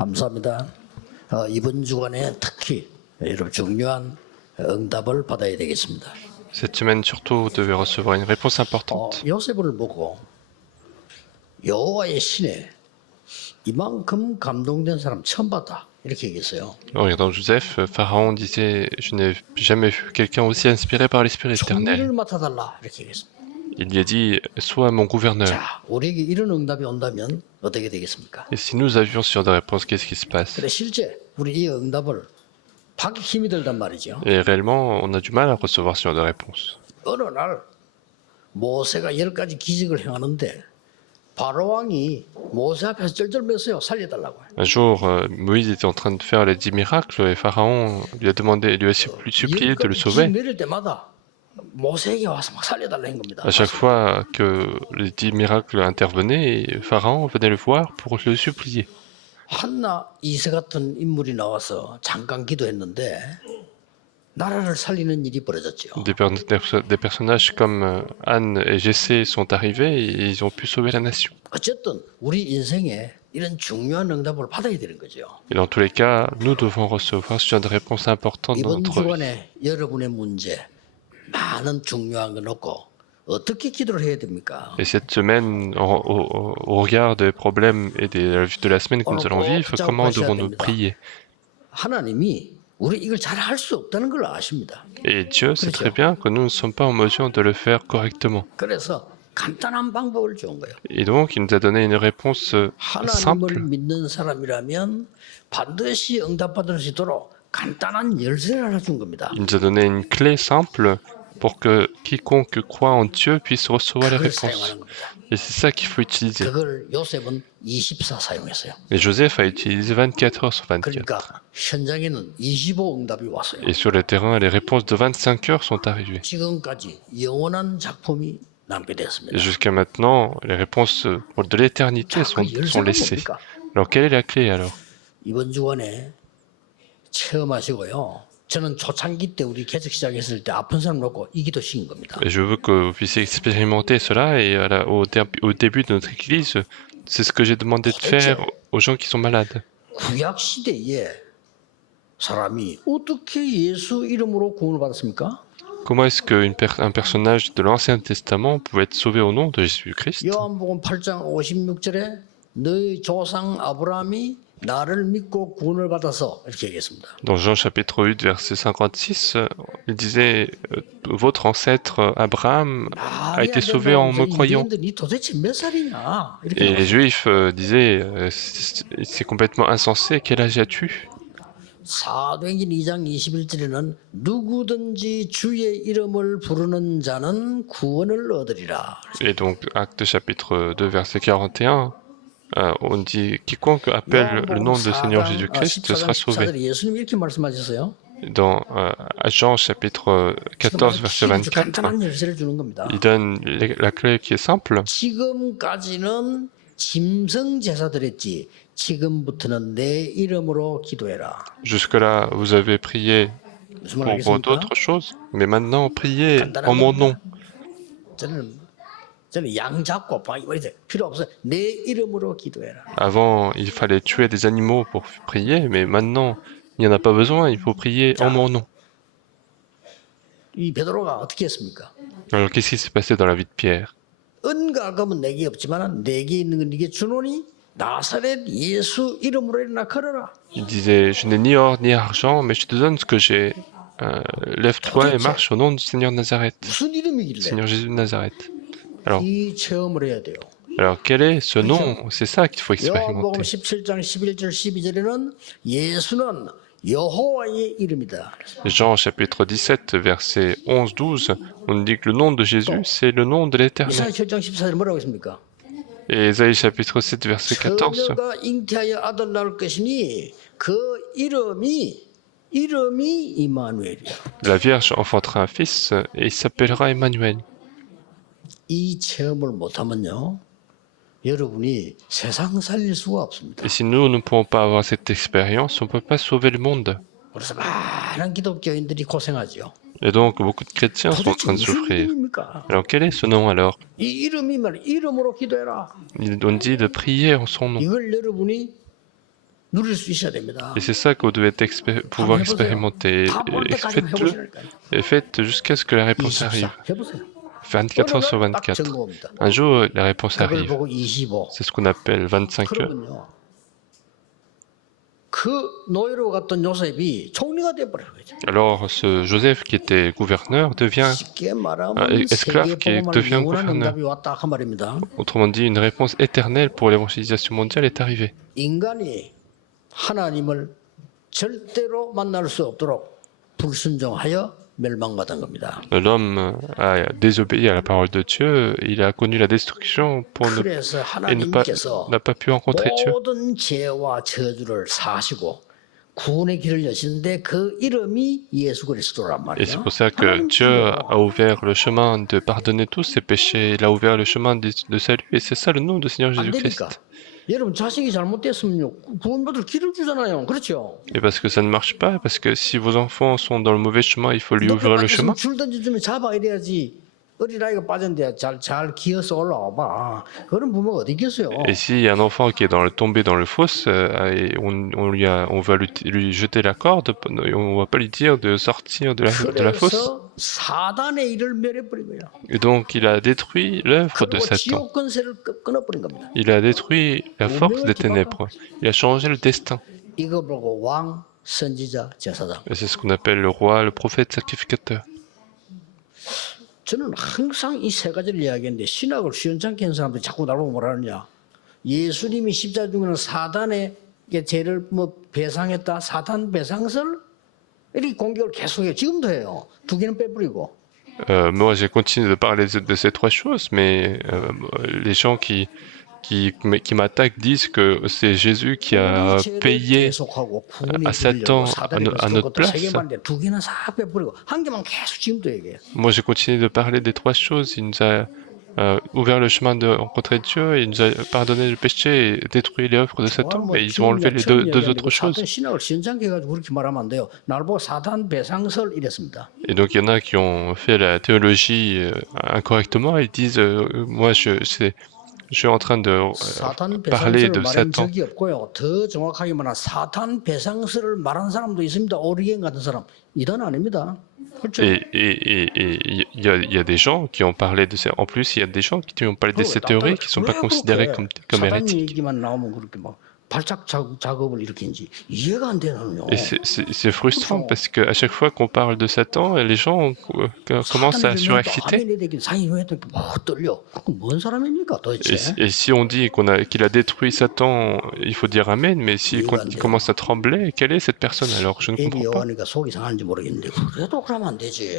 감사합니다. 이번 주간에 특히 여러분 중요한 응답을 받아야 되겠습니다. Cette semaine, surtout, vous devez recevoir une réponse importante. 요셉을 보고 여호와의 신에 이만큼 감동된 사람 처음 봤다 이렇게 얘기했어요. En regardant Joseph, Pharaon disait « Je n'ai jamais vu quelqu'un aussi inspiré par l'Esprit éternel 총리를 맡아달라 이렇게 얘기했습니다. ». Il lui a dit « Sois mon gouverneur 자, 우리에게 이런 응답이 온다면 어떻게 되겠습니까? ». ». Et si nous avions ce genre de réponse, qu'est-ce qui se passe? 그래 실제 우리 이 응답을 받기 힘이 들단 말이죠. Et réellement, on a du mal à recevoir ce genre de réponse. 어느 날 모세가 10가지 기적을 행하는데 바로 왕이 모세 앞에서 쩔쩔맸어요. 살려달라고. Un jour, Moïse était en train de faire les 10 miracles et Pharaon lui a demandé, lui a supplié de le 10가지 기적 sauver. 내릴 때마다 모세에게 와서 막 살려달라는 겁니다. À chaque fois que les 10 miracles intervenaient, Pharaon venait le voir pour le supplier. 한나 이세 같은 인물이 나와서 잠깐 기도했는데 나라를 살리는 일이 벌어졌죠. Des personnages comme Anne et Jessé sont arrivés et ils ont pu sauver la nation. 어쨌든 우리 인생에 이런 중요한 응답을 받아야 되는 거죠. Et dans tous les cas, nous devons recevoir ce genre de réponse importante dans 이번 notre vie. 주간에 여러분의 문제 많은 중요한 건 없고 어떻게 기도를 해야 됩니까? Et cette semaine, au regard des problèmes et de la semaine que nous allons vivre, comment devons-nous prier? 하나님이 우리 이걸 잘 할 수 없다는 걸 아십니다. Et Dieu sait très bien que nous ne sommes pas en mesure de le faire correctement. 그래서 간단한 방법을 준 거예요. Et donc, il nous a donné une réponse 하나님을 simple. 믿는 사람이라면 반드시 응답받을 수 있도록 간단한 열쇠를 하나 준 겁니다. Il nous a donné une clé simple pour que quiconque croit en Dieu puisse recevoir les 그걸 réponses. 사용하는 겁니다. Et c'est ça qu'il faut utiliser. 그걸 요셉은 24 사용했어요. Et Joseph a utilisé 24 heures sur 24. 그러니까 현장에는 25 응답이 왔어요. Et sur le terrain, les réponses de 25 heures sont arrivées. 지금까지 영원한 작품이 남게 됐습니다. Et jusqu'à maintenant, les réponses de l'éternité 자, sont 그 열쇠는 laissées. 뭡니까? Alors, quelle est la clé alors? 이번 주간에 체험하시고요. 저는 초창기 때 우리 개척 시작했을 때 아픈 사람 놓고 이 기도 시킨 겁니다. Et je veux que vous puissiez expérimenter cela et au début de notre église, c'est ce que j'ai demandé de faire aux gens qui sont malades. 구약 시대에 사람이 어떻게 예수 이름으로 구원을 받았습니까? Comment est-ce qu'un personnage de l'Ancien Testament pouvait être sauvé au nom de Jésus-Christ? 요한복음 8장 56절에 너희 조상 아브라함이 나를 믿고 구원을 받아서 이렇게 얘기했습니다. Dans Jean chapitre 8 verset 56, il disait votre ancêtre Abraham a été sauvé en me croyant. 니 도대체 몇 살이냐? 이렇게 Et les 나왔어요. Juifs disaient c'est complètement insensé, quel âge as-tu? 사도행전 2장 21절에는 누구든지 주의 이름을 부르는 자는 구원을 얻으리라. Et donc Acte chapitre 2 verset 41, on dit quiconque appelle le nom du Seigneur Jésus-Christ sera sauvé. 14절 예수님 이렇게 말씀하셨어요. Dans Jean chapitre 14 verset 24, 간단한 열쇠를 주는 겁니다. il donne la clé qui est simple. 지금까지는 짐승 제사드렸지 지금부터는 내 이름으로 기도해라. Jusque-là, vous avez prié 무슨 말 pour 알겠습니까? d'autres choses, mais maintenant priez en mon nom. 저는 양 잡고 이래 필요 없어요. 내 이름으로 기도해라. Avant, il fallait tuer des animaux pour prier, mais maintenant, il n'y en a pas besoin, il faut prier en mon nom. 이 베드로가 어떻게 했습니까? Alors, qu'est-ce qui s'est passé dans la vie de Pierre? 은과 금은 내게 없지만 내게 있는 건 네게 주노니 나사렛 예수 이름으로 일어나 걸어라. Il disait, je n'ai ni or ni argent, mais je te donne ce que j'ai. Lève-toi et marche au nom du Seigneur de Nazareth. 무슨 이름이길래? Seigneur Jésus de Nazareth. Alors, 이 체험을 해야 돼요. quel est ce nom? C'est ça qu'il faut 요한복음 expérimenter. 17장 11절 12절에는 예수는 여호와의 이름이다. Jean chapitre 17 verset 11-12, on nous dit que le nom de Jésus, c'est le nom de l'Éternel. 이사야 7장 14절 뭐라고 했습니까? Et Ésaïe chapitre 7 verset 14, 처녀가 잉태하여 아들 낳을 것이니 그 이름이 이마누엘이야. la Vierge enfantera un fils et il s'appellera Emmanuel. 이 체험을 못하면요, 여러분이 세상 살릴 수가 없습니다. Et si nous ne pouvons pas avoir cette expérience, on ne peut pas sauver le monde. 그래서 많은 기독교인들이 고생하죠. Et donc, beaucoup de chrétiens sont en 도대체 train de 무슨 souffrir. 이름입니까? Alors, quel est ce nom alors? 이 이름이 말 이름으로 기도해라. On dit de prier en son nom. 이걸 여러분이 누릴 수 있어야 됩니다. Et c'est ça que vous devez pouvoir 한번 해보세요. expérimenter. 다 볼 Et 때까지만 faites-le. 해보시라니까요. Et faites jusqu'à ce que la réponse arrive. 24 해보세요. 24 heures sur 어느 날 딱 24. 점검합니다. Un jour, la réponse 그걸 arrive. 보고 25. C'est ce qu'on appelle 25 heures. 그러면요. 그 노예로 갔던 요셉이 총리가 돼버려요. Alors, ce Joseph qui était gouverneur devient, 쉽게 말하면 esclave qui 세계복음을 devient 이용하는 gouverneur. 응답이 왔다 그 말입니다. autrement dit, une réponse éternelle pour l'évangélisation mondiale est arrivée. 인간이 하나님을 절대로 만날 수 없도록 불순종하여 멸망받은 겁니다. L'homme a désobéi à la parole de Dieu, il a connu la destruction 그래서 et 하나님께서 n'a pas pu rencontrer Dieu. 모든 죄와 저주를 사시고 구원의 길을 여시는데 그 이름이 예수 그리스도란 Et c'est 말이에요. pour ça que Dieu a ouvert le chemin de pardonner tous ses péchés, il a ouvert le chemin de salut, et c'est ça le nom du Seigneur 안 Jésus-Christ. 되니까. 여러분 자식이 잘못됐으면요 구원받을 길을 주잖아요. 그렇죠? Et parce que ça ne marche pas, parce que si vos enfants sont dans le mauvais chemin, il faut lui ouvrir le chemin. 줄 던져주면 잡아 이래야지. 어린아이가 빠졌는데 잘 기어서 올라와 봐. 그런 부모가 어디 있겠어요? Et s'il y a un enfant qui est tombé dans le fosse, et on va lui jeter la corde, on va pas lui dire de sortir de la fosse. 그래서 사단의 일을 멸해버린 거예요. Et donc il a détruit l'œuvre de 그리고 Satan. 지옥 권세를 끊어버린 겁니다. Il a détruit la force des ténèbres. Il a changé le destin. 이거 보고 왕, 선지자, 제사장. Et c'est ce qu'on appelle le roi, le prophète, sacrificateur. 저는 항상 이 세 가지를 이야기했는데 신학을 시원찮게 하는 사람들이 자꾸 나보고 뭐라 하느냐. 예수님이 십자가 중에는 사단의 죄를 뭐 배상했다. 사단 배상설? 이렇게 공격을 계속해요. 지금도 해요. 두 개는 빼버리고. Moi, j'ai continué de parler de ces trois choses, mais les gens qui m'attaquent disent que c'est Jésus qui a payé à Satan à notre place. 두 개는 싹 빼버리고 한 개만 계속 지금도 얘기해요. Moi, j'ai continué de parler des trois choses. Il nous a ouvert le chemin de rencontrer Dieu, il nous a pardonné le péché et détruit les œuvres de Satan, et ils ont enlevé les deux autres choses. 사단 신학을 시원찮게 해가지고 그렇게 말하면 안 돼요. 날 보고 사단 배상설 이랬습니다. Et donc, il y en a qui ont fait la théologie incorrectement, et ils disent moi, je suis en train de 사탄 parler 배상설을 de 말한 Satan. 적이 없고요. 더 정확하게 말하면 사탄 배상설을 말한 사람도 있습니다. 오리겐 같은 사람. 이단 아닙니다. 그렇죠? Et il y a des gens qui ont parlé de ça. En plus, il y a des gens qui ont parlé de ces théories qui ne sont pas considérées comme 사단 hérétiques. 얘기만 나오면 그렇게 막 발작 작업을 일으키는지 이해가 안 되는요. Et c'est frustrant parce qu'à chaque fois qu'on parle de Satan, les gens commencent à surexciter. 뭔 사람입니까 도대체? Et si on dit qu'il a détruit Satan, il faut dire Amen, mais s'il commence à trembler, quelle est cette personne alors? Je ne 입이 comprends pas. 여호와니까 속이 상하는지 모르겠는데 그래도 그러면 안 되지.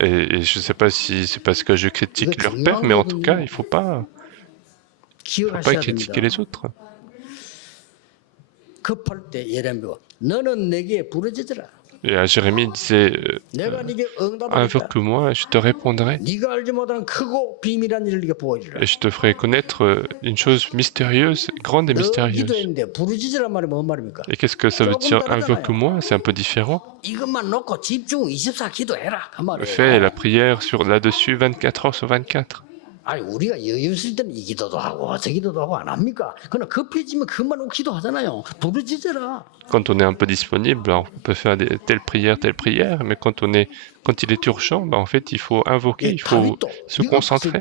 Et je ne sais pas si c'est parce que je critique leur père, mais en tout cas, il ne faut pas 기억하셔야 critiquer 됩니다. les autres. 급할 때 예레미야 너는 내게 부르짖으라. Et à Jérémie, il disait 내가 네게 응답하겠다. invoque-moi, je te répondrai, 네가 알지 못한 크고 비밀한 일을 네게 보여주라. et je te ferai connaître une chose mystérieuse, grande et 너 mystérieuse. 기도했는데 부르짖으란 말이 뭔 말입니까? Et qu'est-ce que ça veut dire invoque-moi? C'est un peu différent. 이것만 놓고 집중 24 기도해라 그 말이에요. Fais la prière là-dessus 24 heures sur 24. 아니 우리가 여유 있을 때는 이 기도도 하고 저 기도도 하고 안 합니까? 그러나 급해지면 그만 놓고 기도하잖아요. 부르짖어라. Quand on est un peu disponible, alors on peut faire telle prière, mais quand il est urgent, en fait, il faut invoquer, il faut se concentrer.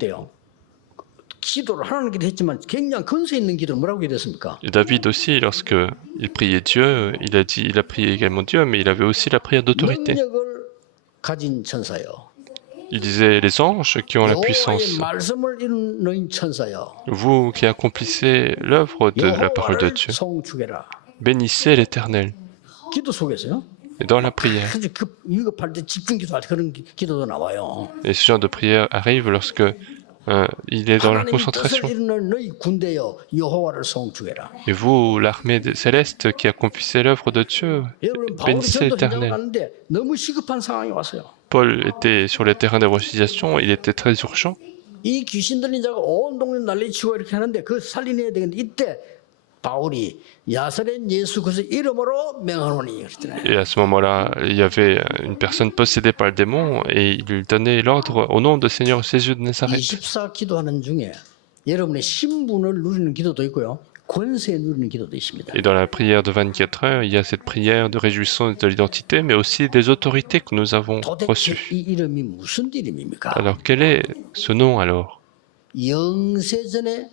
기도를 하나님께 했지만 굉장히 근세 있는 기도를 뭐라고 기도했습니까? Et David aussi, lorsque il priait Dieu, il a prié également Dieu, mais il avait aussi la prière d'autorité. 능력을 가진 천사요. Il disait les anges qui ont la puissance. 여호와의 말씀을 이루는 천사요. Vous qui accomplissez l'œuvre de la parole de 여호와를 Dieu, 송축해라. bénissez l'Éternel. 기도 속에서요. Et dans la prière. 그래서 위급할 때 집중 기도할 때 그런 기도도 나와요. Et ce genre de prière arrive lorsque il est dans la 하나님 뜻을 concentration. 이루는 너희 군대여 여호와를 송축해라. Et vous, l'armée céleste qui accomplissez l'œuvre de Dieu, 여러분 바울이 bénissez 전도 현장을 l'Éternel. 갔는데 너무 시급한 상황이 왔어요. Paul était sur le terrain d'évangélisation, il était très urgent. 이 귀신 들린 자가 온 동네 난리치고 이렇게 하는데 그 살리내야 되는데 이때 바울이 야사렛 예수 그리스도 이름으로 명하노니 그랬잖아요. Et à ce moment-là, il y avait une personne possédée par le démon et il donnait l'ordre au nom du Seigneur Jésus de Nazareth. 24 기도하는 중에 여러분의 신분을 누리는 기도도 있고요. 권세 누리는 기도도 있습니다. Et dans la prière de 24 heures, il y a cette prière de réjouissance de l'identité, mais aussi des autorités que nous avons 도대체 reçues. 이 이름이 무슨 이름입니까? Alors, quel est ce nom alors? 영세전에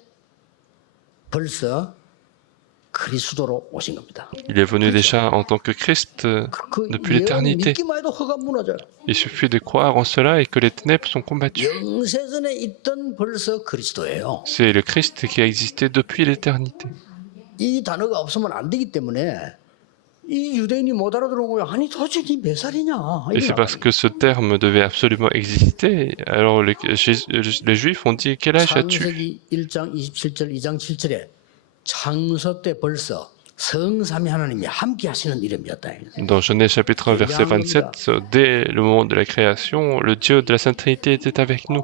벌써 그리스도로 오신 겁니다. Il est venu déjà en tant que Christ depuis l'éternité. 믿기만 해도 허가 무너져요. Il suffit de croire en cela et que les ténèbres sont combattues. 영세전에 있던 벌써 그리스도예요. C'est le Christ qui a existé depuis l'éternité. 이 단어가 없으면 안 되기 때문에 이 유대인이 못 알아들은 거예요. 아니 도대체 니 몇 살이냐? Et c'est parce que ce terme devait absolument exister. Alors les Juifs ont dit, quel âge as-tu? 창세기 1장 27절 2장 7절에 창세 때 벌써 성삼위 하나님이 함께 하시는 이름이었다. Dans Genèse chapitre 1 verset 27, dès le moment de la création, le Dieu de la Sainte Trinité était avec nous.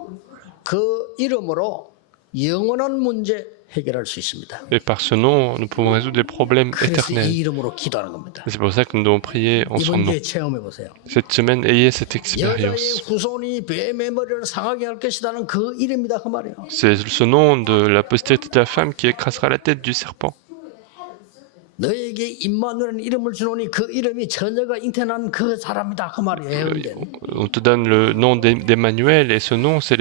그 이름으로 영원한 문제 해결할 수 있습니다. Et par ce nom, nous pouvons résoudre des problèmes 그래서 éternels. 이 이름으로 기도하는 겁니다. Et c'est pour ça que nous devons prier en son 이번 nom. 주에 체험해 보세요. Cette semaine, ayez cette 여자의 expérience. 후손이 뱀의 머리를 상하게 할 것이라는 그 이름이다 그 말이에요. C'est ce nom de la postérité de la femme qui écrasera la tête du serpent. 너에게 임마누엘이라는 이름을 주노니 그 이름이 처녀가 잉태난 그 사람이다 그 말이에요. On te donne le nom d'Emmanuel et ce nom, c'est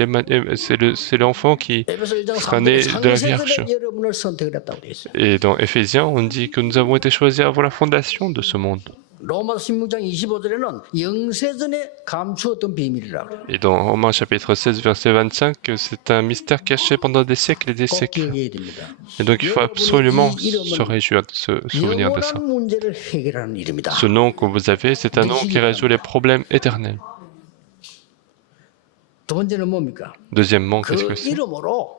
l'enfant qui 에베소 1장 sera né 3절에 de la Vierge. 창세전에 여러분을 선택했다고 되어 있어요. Et dans Éphésiens, on dit que nous avons été choisis avant la fondation de ce monde. 로마서 16장 25절에는 영세전에 감추었던 비밀이라고 그래요. Et dans Romains chapitre 16, verset 25, c'est un mystère caché pendant des siècles et des 꼭 siècles. 기억해야 됩니다. Et donc il faut absolument se réjouir de se souvenir de ça. 영원한 문제를 해결하는 이름이다. Ce nom que vous avez, c'est un nom qui résout les problèmes éternels. 두 번째는 뭡니까? Deuxièmement, qu'est-ce 그 que c'est? 이름으로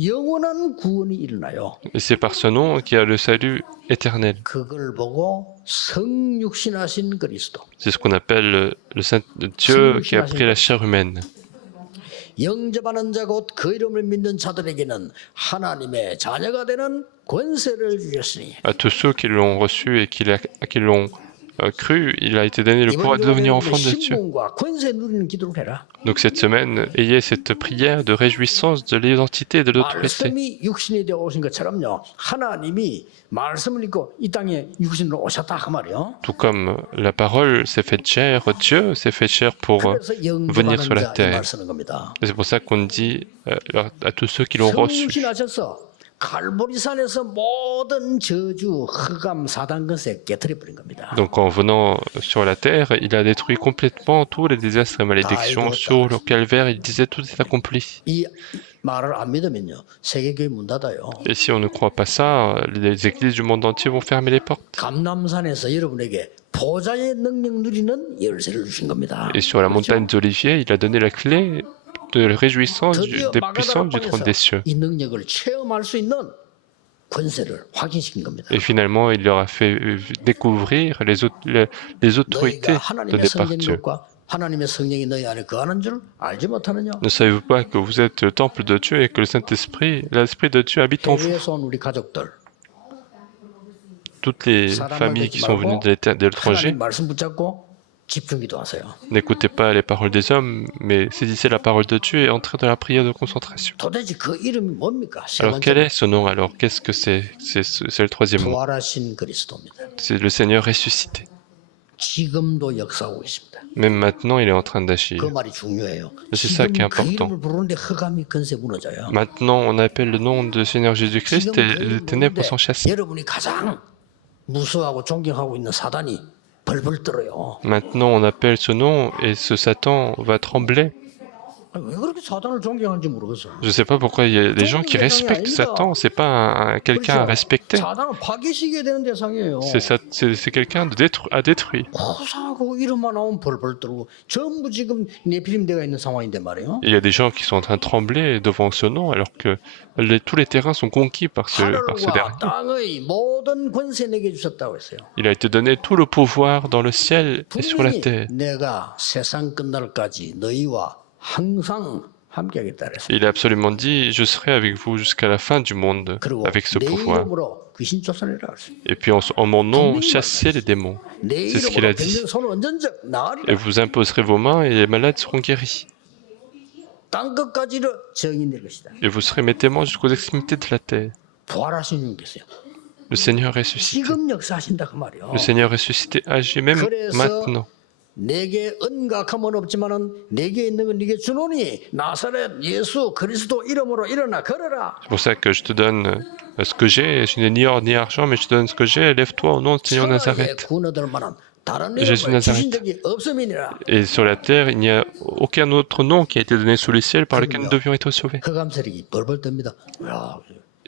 영원한 구원이 일어나요. Et c'est par ce nom qu'il y a le salut éternel. 그걸 보고 성육신하신 그리스도. C'est ce qu'on appelle le Saint Dieu qui a pris la chair humaine. 영접하는 자 곧 그 이름을 믿는 자들에게는 하나님의 자녀가 되는 권세를 주셨으니. À tous ceux qui l'ont reçu et qui l'ont cru, il a été donné le pouvoir de devenir enfant de Dieu. 신분과 권세 누리는 기도를 해라. Donc cette semaine, ayez cette prière de réjouissance de l'identité et de l'autorité. 말씀이 육신이 되어 오신 것처럼요. 하나님이 말씀을 읽고 이 땅에 육신으로 오셨다 그 말이요. Tout comme la parole s'est faite chair, Dieu s'est fait chair pour 그래서 venir sur 영접하는 la 자 이 terre. 말 쓰는 겁니다. Et c'est pour ça qu'on dit à tous ceux qui l'ont reçu. 성육신하셔서 갈보리산에서 모든 저주, 흑암, 사단 권세 깨뜨려 버린 겁니다. Donc en venant sur la terre, il a détruit complètement tous les désastres et malédictions. Sur le calvaire, il disait tout est accompli. 이 말을 안 믿으면요, 세계교회 문 닫아요. Et si on ne croit pas ça, les églises du monde entier vont fermer les portes. 감남산에서 여러분에게 보좌의 능력 누리는 열쇠를 주신 겁니다. Et sur la montagne d'Olivier, il a donné la clé de la réjouissance 드디어 des puissances du trône des cieux. 이 능력을 체험할 수 있는 권세를 확인시킨 겁니다. Et finalement, il leur a fait découvrir les autorités 너희가 de 하나님의 départ Dieu. 성전과 하나님의 성령이 너희 안에 거하는 줄 알지 못하느냐? Ne savez-vous pas que vous êtes le temple de Dieu et que le Saint-Esprit, l'Esprit de Dieu habite en vous? 해외에서 온 우리 가족들, Toutes les familles qui sont venues de l'étranger, 하나님 말씀 붙잡고 집중기도 하세요. n'écoutez pas les paroles des hommes, mais saisissez la parole de Dieu et entrez dans la prière de concentration. 도대체 그 이름이 뭡니까? 세 Alors quel 번째 est ce nom alors? Qu'est-ce que c'est? C'est le troisième mot. 부활하신 그리스도입니다. C'est le Seigneur ressuscité. 지금도 역사하고 있습니다. Même maintenant, il est en train d'agir. 그 말이 중요해요. C'est ça qui est 지금 그 important. 이름을 부르는데 흑암이 근세 무너져요. Maintenant, on appelle le nom de Seigneur Jésus-Christ 지금 et 그 les 이름을 ténèbres 부르는데 sont chassées. 여러분이 가장 무수하고 존경하고 있는 사단이 벌벌 떨어요. Maintenant, on appelle ce nom et ce Satan va trembler. 아니, 왜 그렇게 사단을 존경하는지 모르겠어요. Je ne sais pas pourquoi il y a des gens qui respectent Satan. C'est pas quelqu'un à respecter. 사단은 파괴시켜야 되는 대상이에요. C'est quelqu'un à détruire. 고사하고 이름만 나오면 벌벌 떨고 전부 지금 네피림대가 있는 상황인데 말이에요. Il y a des gens qui sont en train de trembler devant ce nom alors que tous les terrains sont conquis par ce 하늘과 dernier. 땅의 모든 권세 내게 주셨다고 했어요. Il a été donné tout le pouvoir dans le ciel et sur la 분명히 terre. 내가 세상 끝날까지 너희와 항상 함께하겠다 그랬어요. Il a absolument dit, je serai avec vous jusqu'à la fin du monde 그리고 avec ce 내 pouvoir. 이름으로 귀신 쫓아내라 그랬어요. Et puis en mon nom, chassez les démons. 내 C'est ce qu'il a 이름으로 dit. 병든 손을 언전적 Et 나으리라. vous imposerez vos mains et les malades seront guéris. 땅 끝까지로 정인될 것이다. Et vous serez mes témoins jusqu'aux extrémités de la terre. 부활하신 분 계세요. Le Seigneur ressuscité. 지금 역사하신다 그 말이요. Le Seigneur ressuscité agit même 그래서 maintenant. 내게 은각함은 없지만은 내게 있는 건 네게 주노니 나사렛 예수 그리스도 이름으로 일어나 걸어라. C'est pour ça que je te donne ce que j'ai. Je n'ai ni or ni argent, mais je te donne ce que j'ai. Lève-toi au nom du Seigneur 천하에 Nazareth. 구원 얻을 만한 다른 Jésus 이름을 주신 Nazareth. 적이 없음이니라. Et sur la terre, il n'y a aucun autre nom qui a été donné sous les ciels par lequel nous devions être sauvés. 흑암세력이 벌벌 뜹니다. 야,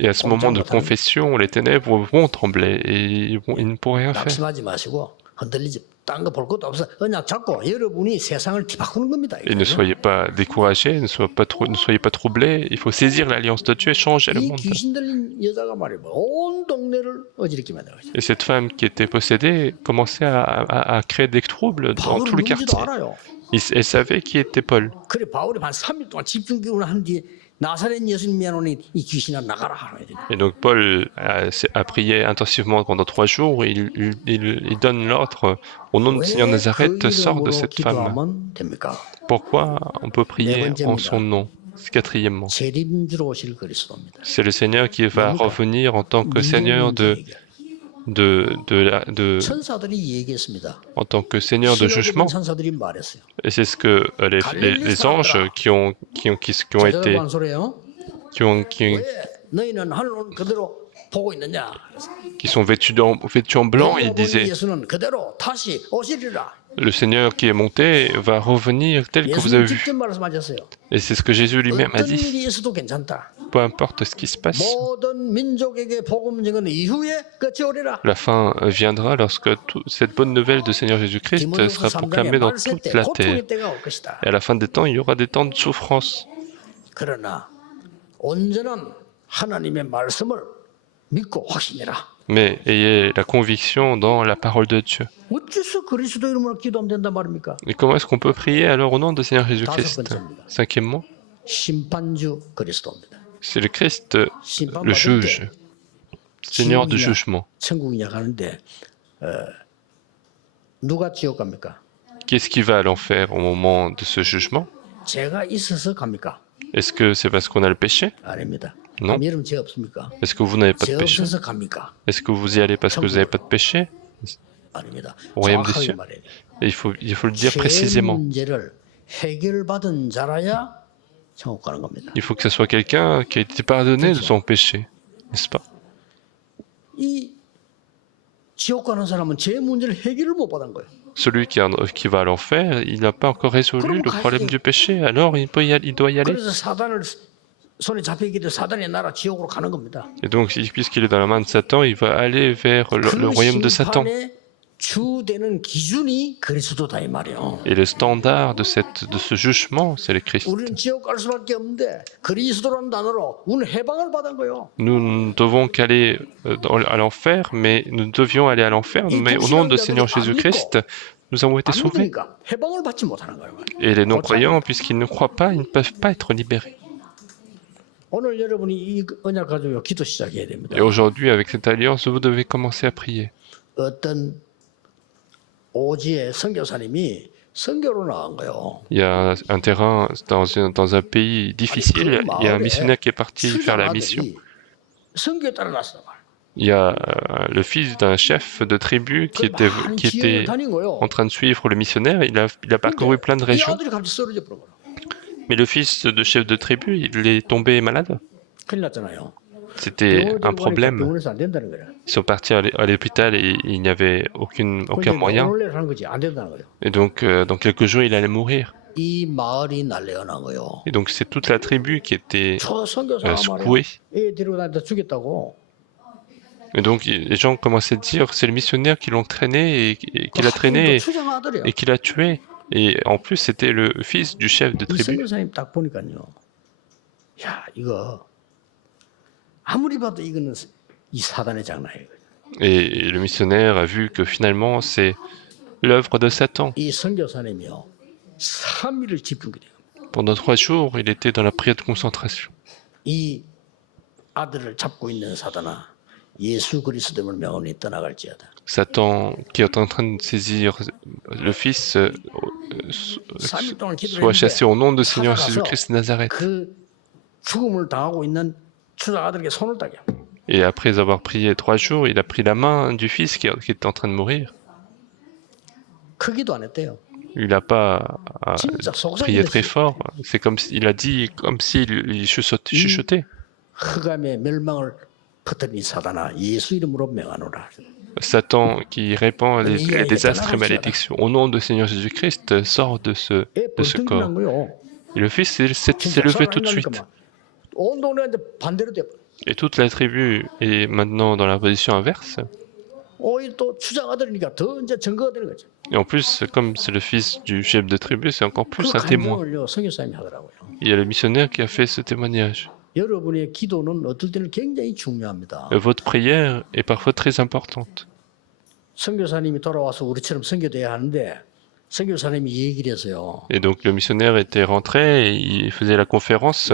Et à ce moment de confession, les ténèbres vont trembler et ils ne pourront rien faire. 낙심하지 마시고 흔들리지 딴 거 볼 것도 없어. 언약 잡고 여러분이 세상을 뒤바꾸는 겁니다. Et ne soyez pas découragés, ne soyez pas troublés. Il faut saisir l'alliance de Dieu et changer le 이 monde. 귀신 들린 여자가 말이야. 온 동네를 어지럽게 만들어. Et cette femme qui était possédée commençait à créer des troubles dans tout le 누군지도 quartier. 알아요. Elle savait qui était Paul. 그래 바울이 한 3일 동안 집중 기도를 한 뒤에 나사렛 예수님이 하노니 이 귀신아 나가라 하라. Et donc Paul a prié intensivement pendant 3 jours. Il donne l'ordre au nom du Seigneur Nazareth, sors de cette femme. 기도하면 됩니까? Pourquoi on peut prier en son nom? Quatrièmement, 재림주로 오실 그리스도입니다. c'est le Seigneur qui va revenir en tant que Seigneur 천사들이 얘기했습니다. en tant que Seigneur de jugement. 천사들이 말했어요. Et c'est ce que les anges qui ont été, 제자들 소리예요. 왜 너희는 하늘은 그대로 보고 있느냐? qui sont vêtus en blanc, ils disaient, 예수는 그대로 다시 오시리라. le Seigneur qui est monté va revenir tel que vous avez 예수님 vu. 직접 말씀하셨어요. Et c'est ce que Jésus lui-même a 어떤 dit. 일이 있어도 괜찮다. Peu importe ce qui se passe, 모든 민족에게 복음 증언 이후에 끝이 오리라. la fin viendra lorsque cette bonne nouvelle du Seigneur Jésus-Christ 디모데후서 sera 3장에 proclamée dans 말세 toute 때 la terre. 고통의 때가 올 것이다. Et à la fin des temps, il y aura des temps de souffrance. 그러나 온전한 하나님의 말씀을 믿고 확신해라. Mais ayez la conviction dans la parole de Dieu. 어째서 그리스도 이름으로 기도하면 된단 말입니까? Et comment est-ce qu'on peut prier alors au nom du Seigneur Jésus-Christ? Cinquièmement, 심판주 그리스도입니다. c'est le Christ, le 심판받을 juge, 때 Seigneur de 지옥이냐, jugement. 천국이냐 가는데 누가 지옥 갑니까? Qu'est-ce qui va à l'enfer au moment de ce jugement? 죄가 있어서 갑니까? Est-ce que c'est parce qu'on a le péché? 아닙니다. Non. 여러분 죄 없습니까? Est-ce que vous n'avez pas 죄 de péché? 없어서 갑니까? Est-ce que vous y allez parce que vous n'avez pas de péché? 아닙니다. Au royaume des 정확하게 cieux. 말해야 돼요. Et il faut le dire 죄 précisément. 문제를 해결받은 자라야 천국 가는 겁니다. Il faut que ce soit quelqu'un qui a été pardonné de son péché, n'est-ce pas? 이 지옥 가는 사람은 죄 문제를 해결을 못 받은 거예요. Celui qui va à l'enfer, il n'a pas encore résolu le problème du péché, alors il doit y aller. 그래서 사단을 손에 잡히기 때문에 사단의 나라 지옥으로 가는 겁니다. Et donc, puisqu'il est dans la main de Satan, il va aller vers le royaume de Satan. 심판의 주되는 기준이 그리스도다 이 말이에요. Et le standard de ce jugement, c'est le Christ. 우리는 지옥 갈 수밖에 없는데 그리스도라는 단어로 우리는 해방을 받은 거예요. Nous ne devons qu'aller à l'enfer, mais nous devions aller à l'enfer, mais au nom de Seigneur Jésus-Christ, nous avons été 안 sauvés. 믿으니까 해방을 받지 못하는 거예요. Et les non-croyants, puisqu'ils ne croient pas, ils ne peuvent pas être libérés. 오늘 여러분이 이 언약 가지고 기도 시작해야 됩니다. Et aujourd'hui, avec cette alliance, vous devez commencer à prier. 어떤 오지의 선교사님이 선교로 나간 거예요. Il y a un terrain dans un pays difficile, il y a un missionnaire qui est parti faire la mission. 선교에 따라 났단 말이에요. Il y a le fils d'un chef de tribu qui était en train de suivre le missionnaire. Il a parcouru plein de 이 régions. 아들이 갑자기 쓰러져 버려. Mais le fils de chef de tribu, il est tombé malade. 큰일 났잖아요. C'était un problème. 병원에서 안 된다는 거예요. Ils sont partis à l'hôpital et il n'y avait aucun moyen. 병원을 하는 거지 안 된다는 거예요. Et donc, dans quelques jours, il allait mourir. 이 마을이 난리가 난 거예요. Et donc, c'est toute la tribu qui était 저 선교사가 secouée. 말이야. 애 데리고 다니다 죽였다고. Et donc, les gens commençaient à dire, c'est le missionnaire qui l'a entraîné et qui l'a traîné 추장 아들이야. et qui l'a tué. Et en plus, c'était le fils du chef de 이 tribu. 선교사님 딱 보니까요. 야 이거 아무리 봐도 이거는 이 사단의 장난이에요. Et le missionnaire a vu que finalement, c'est l'œuvre de Satan. 이 선교사님이요. 3일을 집중해요. Pendant 3 jours, il était dans la prière de concentration. 이 아들을 잡고 있는 사단아 예수 그리스도를 명함이 떠나갈지어다. Satan, qui est en train de saisir le Fils, soit chassé au nom de Seigneur Jésus-Christ de Nazareth. 그 죽음을 당하고 있는 추장 아들에게 손을 따게. Et après avoir prié 3 jours, il a pris la main du fils qui était en train de mourir. 크기도 안 했대요. Il n'a pas 진짜 prié très 속삭이듯이 fort. C'est comme s'il a dit, comme s'il il chuchotait. 흑암의 멸망을 퍼뜨린 사단아 예수 이름으로 명하노라. Satan qui répand les 이게 désastres et 떠나갑시다. malédictions. Au nom du Seigneur Jésus-Christ, sort de ce 벌떡 corps. 일어난 거요. Et le fils s'est 진짜 levé 살아나니까 tout de suite. 막 온 동네가 이제 반대로 돼. Et toute la tribu est maintenant dans la position inverse. 오히려 또 추장아들이니까 더 이제 증거가 되는 거죠. Et en plus, comme c'est le fils du chef de tribu, c'est encore 그 plus un témoin. 간증을요 선교사님이 하더라고요. Il y a le missionnaire qui a fait ce témoignage. 여러분의 기도는 어떨 때는 굉장히 중요합니다. Votre prière est parfois très importante. 선교사님이 돌아와서 우리처럼 선교돼야 하는데 선교사님이 얘기를 했어요. Et donc le missionnaire était rentré et il faisait la conférence.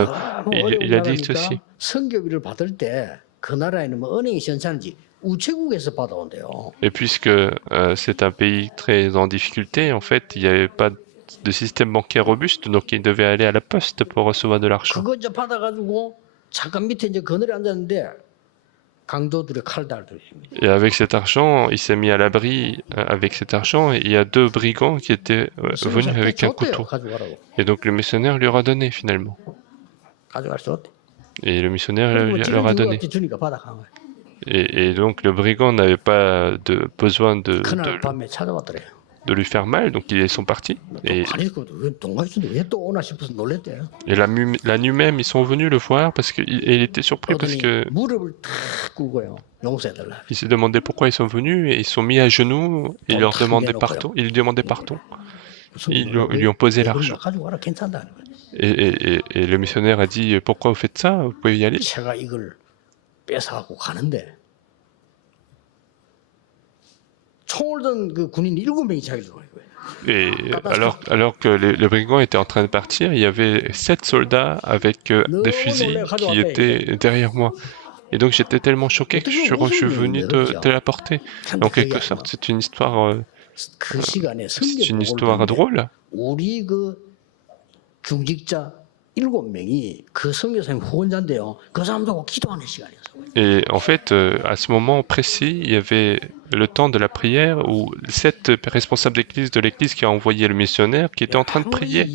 Et il a dit ceci. 선교비를 받을 때 그 나라에는 뭐 은행이 시원찮은지 우체국에서 받아온대요. Et puisque c'est un pays très en difficulté, en fait, il n'y avait pas de système bancaire robuste, donc il devait aller à la poste pour recevoir de l'argent. 그거 이제 받아가지고 잠깐 밑에 이제 그늘에 앉았는데 강도들의 칼달들입니다. Et avec cet argent, il s'est mis à l'abri avec cet argent et il y a 2 brigands qui étaient venus avec un couteau. 가져가라고. Et donc le missionnaire lui aura donné finalement. 가져갈 수 없대. Et le missionnaire 그리고 leur a donné. 주니까 받아간 거예요. Et donc le brigand n'avait pas besoin 그날 밤에 찾아왔더래요. de lui faire mal, donc ils sont partis. Et 아니 왜 동가있는데 왜 또 오나 싶어서 놀랬대요. la nuit même, ils sont venus le voir parce qu'il était surpris parce que 무릎을 탁 꿇고요. 용서해달라. il s'est demandé pourquoi ils sont venus et ils sont mis à genoux et ils leur demandaient pardon. Ils lui demandaient pardon. Ils lui ont posé l'argent. 가져가라 괜찮다는 거예요. Et le missionnaire a dit pourquoi vous faites ça? Vous pouvez y aller. 제가 이걸 뺏어갖고 가는데 총을 든 그 군인 7명이 자기를 거예요. Et alors que les brigands étaient en train de partir, il y avait 7 soldats avec des fusils qui étaient derrière moi. Et donc j'étais tellement choqué que je suis venu te l'apporter. En quelque sorte, c'est une histoire drôle. 우리 그 중직자 7명이 그 선교사님 후원자인데요. 그 사람들하고 기도하는 시간이었어요. Et en fait, à ce moment précis, il y avait le temps de la prière où 7 responsables d'église de l'église qui a envoyé le missionnaire qui étaient en train de prier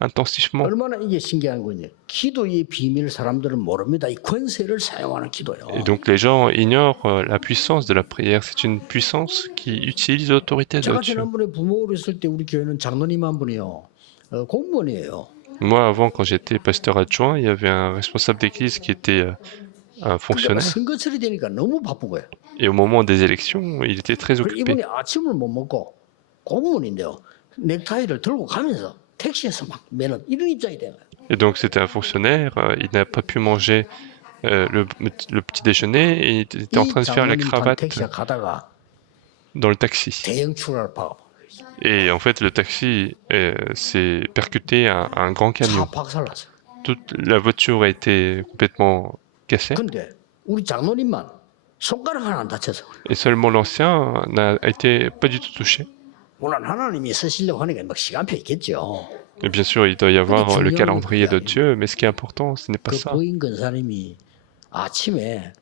intensivement. 얼마나 이게 신기한 거냐. 기도의 비밀 사람들은 모릅니다. 이 권세를 사용하는 기도요. Et donc les gens ignorent la puissance de la prière. C'est une puissance qui utilise l'autorité de 제가 Dieu. 지난번에 부모로 있을 때 우리 교회는 장로님 한 분이요. 공무원이에요. Moi, avant, quand j'étais pasteur adjoint, il y avait un responsable d'église qui était un fonctionnaire. 선거철이 되니까 너무 바쁜 거예요. Et au moment des élections, il était très occupé. 이분이 아침을 못 먹고 공무원인데요. 넥타이를 들고 가면서 택시에서 막 매는 이런 입장이 된 거예요. Et donc c'était un fonctionnaire, il n'a pas pu manger le petit déjeuner et il était en train de faire la cravate 택시가 가다가 dans le taxi. 대형 추락을 박아. Et en fait, le taxi s'est percuté à un grand camion. 차 박살났어요. Toute la voiture a été complètement cassée. 근데 우리 장로님만 손가락 하나 안 다쳐서. Et seulement l'ancien n'a été pas du tout touché. 물론 하나님이 쓰시려고 하니까 막 시간표 있겠죠. Et bien sûr, il doit y avoir le calendrier de Dieu, mais ce qui est important, ce n'est pas 그 ça. 부인 근사님이 아침에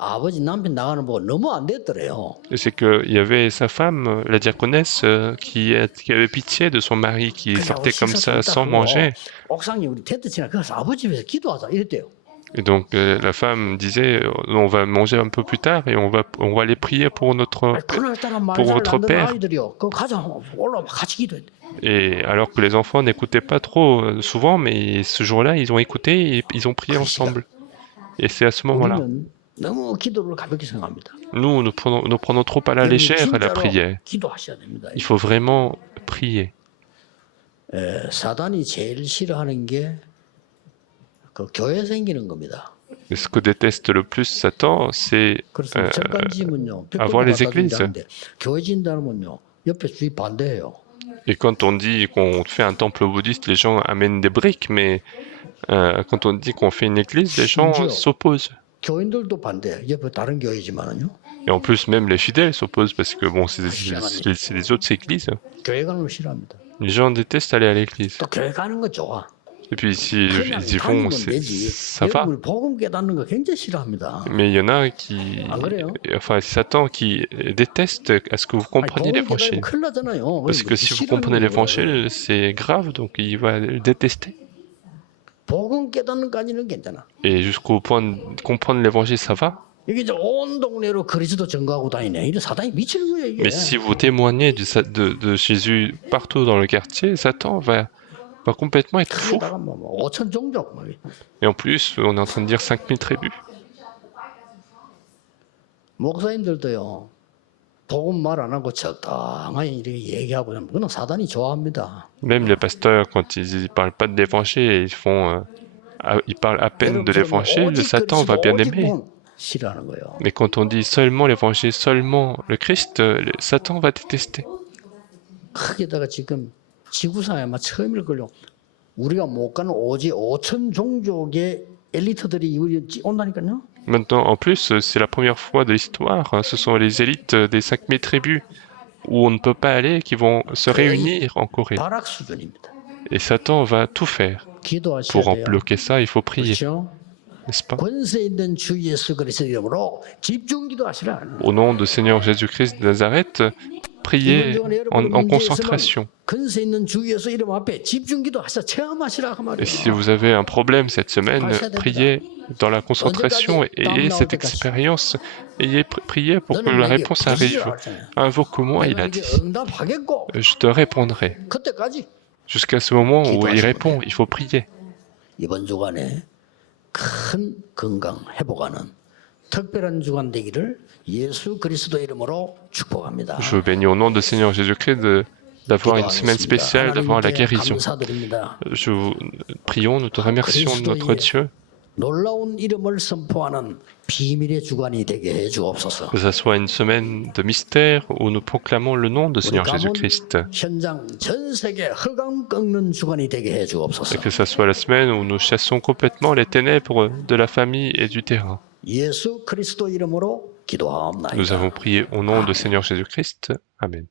아버지 남편 나가는 거 보고 너무 안 됐더래요. Et c'est qu'il y avait sa femme, la diaconesse, qui avait pitié de son mari qui sortait comme ça sans manger. 옥상에 우리 텐트 치나 그래서 아버지 집에서 기도하자 이랬대요. Et donc la femme disait on va manger un peu plus tard et on va aller prier pour votre père. Et alors que les enfants n'écoutaient pas trop souvent, mais ce jour-là ils ont écouté et ils ont prié ensemble. Et c'est à ce moment-là. Nous ne prenons trop à la légère la prière. Il faut vraiment prier. 사단이 제일 싫어하는 게 그 교회 생기는 겁니다. Et ce que déteste le plus Satan, c'est avoir les églises. 교회 진다면요 옆에 주위 반대해요. Et quand on dit qu'on fait un temple bouddhiste, les gens amènent des briques, mais quand on dit qu'on fait une église, les gens s'opposent. 교인들도 반대. 옆에 다른 교회지만은요. Et en plus, même les fidèles s'opposent parce que bon, c'est les autres églises. 교회 가는 거 싫어합니다. Les gens détestent aller à l'église. 또 교회 가는 거 좋아. Et puis si ils 그냥 y vont, 다니면 되지. ça va. 여러분 복음 깨닫는 거 굉장히 싫어합니다. Mais il y en a qui, 안 그래요? enfin Satan qui déteste à ce que vous 아니, compreniez 복음 깨닫으면 l'évangile. 큰일 나잖아요. Parce que si vous comprenez l'évangile, c'est grave, donc il va le détester. 복음 깨닫는까지는 괜찮아. Et jusqu'au point de comprendre l'évangile, ça va. 이게 이제 온 동네로 그리스도 증거하고 다니네. 이래 사단이 미치는 거예요 이게. Mais si vous témoignez de Jésus partout dans le quartier, Satan va complètement être fou. 거기다가 뭐 5천 종족. 뭐. Et en plus, on est en train de dire 5000 tribus. 목사님들도요. 복음 말 안 하고 적당히 이렇게 얘기하고 하면 그건 사단이 좋아합니다. Même les pasteurs, quand ils parlent pas de l'évangile, ils parlent à peine de l'évangile, Satan va bien aimer. 싫어하는 거예요. Mais quand on dit seulement l'évangile, seulement le Christ, Satan va détester. 거기다가 지금 지구상에 아마 처음일걸요. 우리가 못 가는 오직 5천 종족의 엘리트들이 우리 온다니까요. Maintenant, en plus, c'est la première fois de l'histoire, hein, ce sont les élites des 5000 tribus où on ne peut pas aller qui vont se réunir en Corée. 발악 수준입니다. Et Satan va tout faire. 기도하셔야 Pour en 돼요. bloquer ça, il faut prier, 그렇죠? n'est-ce pas? 권세 있는 주 예수 그리스도의 이름으로 집중 기도하시라. Au nom du Seigneur Jésus-Christ de Nazareth, priez en concentration. 권세 있는 주 예수 이름 앞에 집중 기도하셔 체험하시라 그 Et 말이에요. si vous avez un problème cette semaine, priez dans la concentration et ayez cette expérience. Priez pour que la réponse arrive. Invoque-moi, il a dit. 응답하겠고 Je te répondrai. 그때까지 Jusqu'à ce moment où il répond, il faut prier. 이번 주간에 큰 건강 회복하는 특별한 주간 되기를 예수 그리스도 이름으로 축복합니다. Je vous bénis au nom du Seigneur Jésus-Christ d'avoir une semaine spéciale, d'avoir la guérison. 감사드립니다. Prions, nous te remercions de notre Dieu. 놀라운 이름을 선포하는 비밀의 주간이 되게 해 주옵소서. Que ça soit une semaine de mystère où nous proclamons le nom de Seigneur Jésus-Christ. 현장 전 세계 흑암 꺾는 주간이 되게 해 주옵소서. Et que ça soit la semaine où nous chassons complètement les ténèbres de la famille et du terrain. 예수 그리스도 이름으로 기도하옵나이다. Nous avons prié au nom de Seigneur Jésus-Christ. Amen.